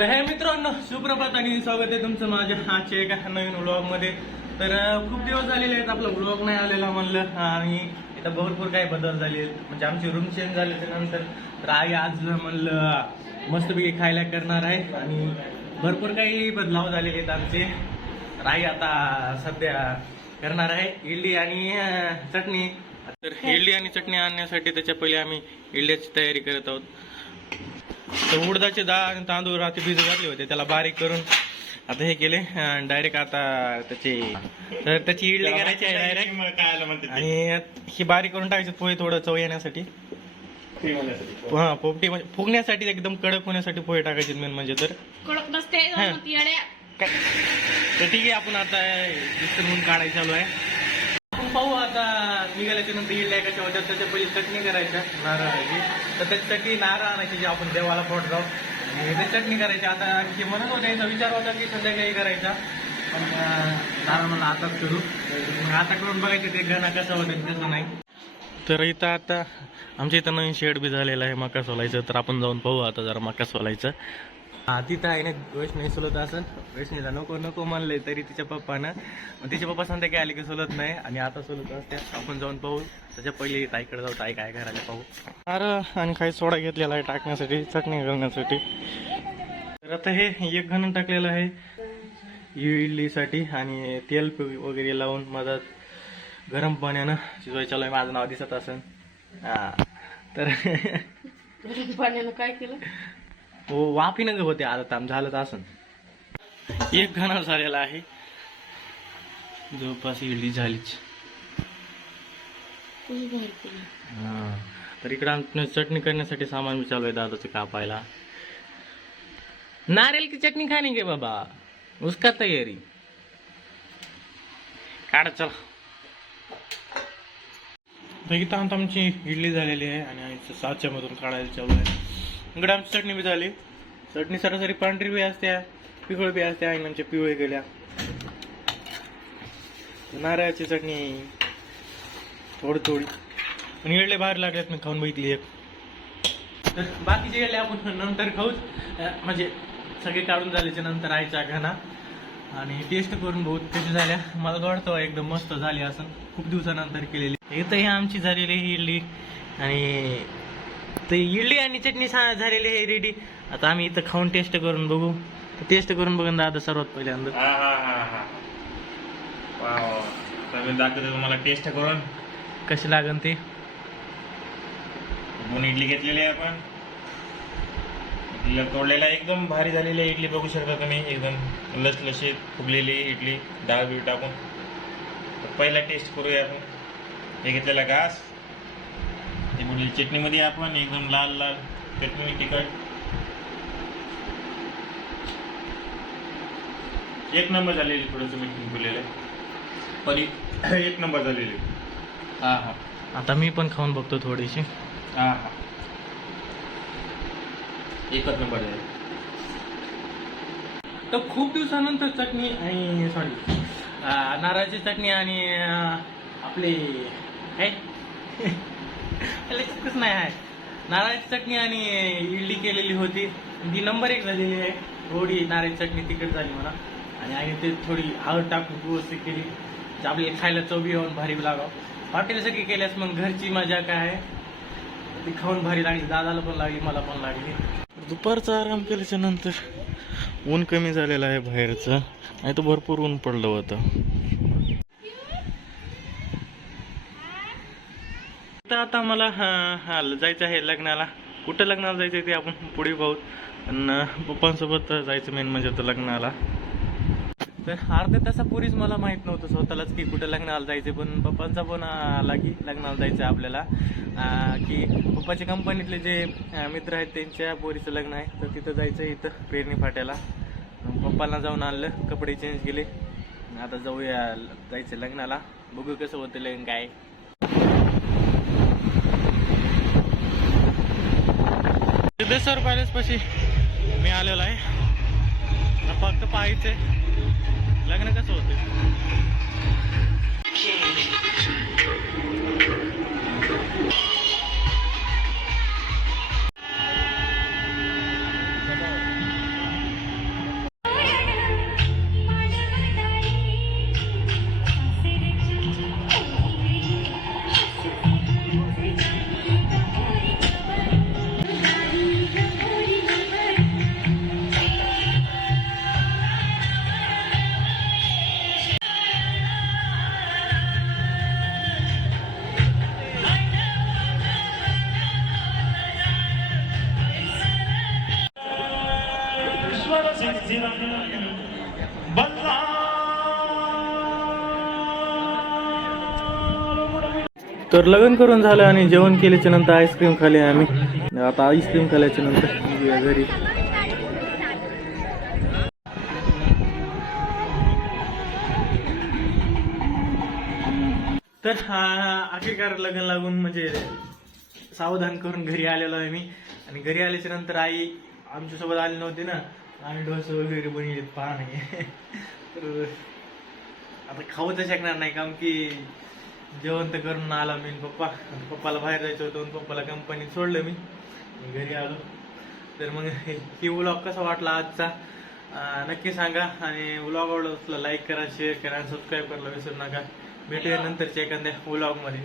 तर हे मित्रांनो सुप्रभात आणि स्वागत आहे तुमचं माझ्या आजच्या एका नवीन व्लॉगमध्ये. तर खूप दिवस झालेले आहेत आपला व्लॉग नाही आलेला म्हणलं. आणि इथं भरपूर काही बदल झाले. म्हणजे आमची रूम चेंज झाल्याच्यानंतर. तर आई आज म्हणलं मस्तपैकी खायला करणार आहे. आणि भरपूर काही बदलाव झालेले आहेत आमचे. तर आई आता सध्या करणार आहे इडली आणि चटणी. तर इडली आणि चटणी आणण्यासाठी त्याच्या पहिले आम्ही इडल्याची तयारी करत आहोत. तर उडदाचे डाळ आणि तांदूळ रात्री भिजत घातले होते त्याला बारीक करून आता हे केले डायरेक्ट आता त्याची तर त्याची इडली करायची आहे डायरेक्ट? आणि ही बारीक करून टाकायची पोहे थोडं चव येण्यासाठी. हा पोपटी म्हणजे फुगण्यासाठी एकदम कडक होण्यासाठी पोहे टाकायचे मेन म्हणजे तर कडक नसते हा. तर ठीक आहे आपण आता विस्तरून काढायचं चालू आहे पाहू आता निघाल्याच्या नंतर इडल्या कशा होत्या त्याच्या पहिले चटणी करायच्या नारळाची तर त्याच्यासाठी नारळ आणायची जे आपण देवाला पोट जाऊ आणि ते चटणी करायची आता हे म्हणत होते याचा विचार होता की सध्या काही करायचा. पण नारळ मला आताच करू. मग आता करून बघायचं ते गणा कसं होतं कसं नाही. तर इथं आता आमच्या इथं नवीन शेड बी झालेला आहे मका सोलायचं. तर आपण जाऊन पाहू आता जरा मका सोलायचं. तिथं आहे ना वैष्णवी सोलत असेल वैष्णवीला नको नको म्हणलंय तरी तिच्या पप्पानं. तिच्या तिचे पप्पा संध्याकाळी आले की सोलत नाही. आणि आता सोलत असते आपण जाऊन पाहू. त्याच्या पहिले ताईकडे जाऊ. ताई काय करायला पाहू. अरे आणि काही सोडा घेतलेला आहे टाकण्यासाठी चटणी घालण्यासाठी. तर आता हे एक घण टाकलेलं आहे. इडलीसाठी आणि तेल वगैरे लावून माझा गरम पाण्यानं शिजवायच्या चालू आहे. माझं नाव दिसत असेल हा. तर पाण्यानं काय केलं? हो वाफीनं ग होते आता ताम झालं असन एक घणा झालेला आहे. जवळपास इडली झालीच. हा. तर इकडं चटणी करण्यासाठी सामान बी चालू आहे दादाचं कापायला. नारियल की चटणी खाणे गे बाबा. उसका तयारी. काढ चला. तर इथं आमची इडली झालेली आहे आणि आईचं साच्यामधून काढायला चालू आहे. इकडे आमची चटणी बी झाली. चटणी सरासरी पांढरी बी असते पिवळ बी असते आई आमच्या पिवळे गेल्या. नारळाची चटणी. थोडी थोडी. पण इडले बाहेर लागल्यात मी खाऊन बघितली एक. तर बाकीचे गेले आपण नंतर खाऊच. म्हणजे सगळे काढून झाल्याच्यानंतर आईच्या घाना आणि टेस्ट करून बहुत कशी झाल्या. मला वाटतं एकदम मस्त झाली असं. खूप दिवसानंतर केलेली. इथं ही आमची झालेली ही इडली. आणि तर इडली आणि चटणी झालेली आहे रेडी आता आम्ही इथं खाऊन टेस्ट करून बघू. टेस्ट करून बघून दादा सर्वात पहिल्यांदा. हा हा हा हा. दाखवतो तुम्हाला टेस्ट करून. कशी लागन ते? दोन इडली घेतलेली आहे आपण. इडलीला तोडलेला एकदम भारी झालेली आहे इडली. बघू शकता तुम्ही एकदम लसलशीत फुगलेली इडली. डाळ बीळ टाकून पहिला टेस्ट करूया आपण. हे घेतलेला घास. हे बुडलेली चटणीमध्ये आपण एकदम लाल लाल चटणी तिखट. एक नंबर झालेली थोडंसं आहे पण इ- एक नंबर झालेली. हा हा. आता मी पण खाऊन बघतो थोडीशी. हा हा. एकच नंबर आहे. तर खूप दिवसानंतर चटणी आणि सॉरी नारळाची चटणी आणि आपले काय लक्षातच नाही आहे. नारळाची चटणी आणि इडली केलेली होती. ती नंबर एक झालेली आहे. थोडी नारळाची चटणी तिखट झाली मला आणि आणि ते थोडी हळद टाकून व्यवस्थित केली. आपली आपल्याला खायला चवी बी येऊन भारी लागाव. लागावं हॉटेलसाठी केल्यास मग घरची मजा काय आहे? ती खाऊन भारी लागली. दादाला पण लागली मला पण लागली. दुपारचा आराम केल्याच्यानंतर ऊन कमी झालेलं आहे बाहेरचं. नाही तर भरपूर ऊन पडलं होतं. तर आता मला हां हां जायचं आहे लग्नाला. कुठं लग्नाला जायचं आहे ते आपण पुढे पाहू. पण पप्पांसोबत जायचं मेन म्हणजे होतं लग्नाला. तर अर्ध्या तासापूर्वीच मला माहीत नव्हतं स्वतःलाच की कुठं लग्नाला जायचं पण पप्पांचा फोन आला की लग्नाला जायचं आपल्याला. की पप्पाच्या कंपनीतले जे मित्र आहेत त्यांच्या पोरीचं लग्न आहे तर तिथं जायचं इथं पेरणी फाट्याला. पप्पाला जाऊन आणलं कपडे चेंज केले. आता जाऊया जायचं लग्नाला. बघू कसं होतं लग्न काय. सिद्धेश्वर पॅलेस पाशी मी आलेलो आहे. फक्त पाहायचंय. लग्न कसं होते तर लग्न करून झालं आणि जेवण केल्याच्यानंतर आईस्क्रीम खाली आम्ही. आता आईस्क्रीम खाल्याच्या नंतर घरी. तर हा लग्न लागून म्हणजे सावधान करून घरी आलेलो आहे मी. आणि घरी आल्याच्यानंतर आई आमच्यासोबत आली नव्हती ना. आणि डोसे वगैरे बनले पहा नाही. तर आता खाऊ तर शकणार नाही कारण की जेवण तर करून आला मी पप्पा. पप्पाला बाहेर जायचं होतं म्हणून पप्पाला कंपनीत सोडलं मी. घरी आलो. तर मग ही व्लॉग कसा वाटला आजचा? नक्की सांगा. आणि व्लॉग आवडला लाईक करा शेअर करा आणि सबस्क्राईब करायला विसरू नका. भेटूया नंतरच्या एखाद्या व्लॉगमध्ये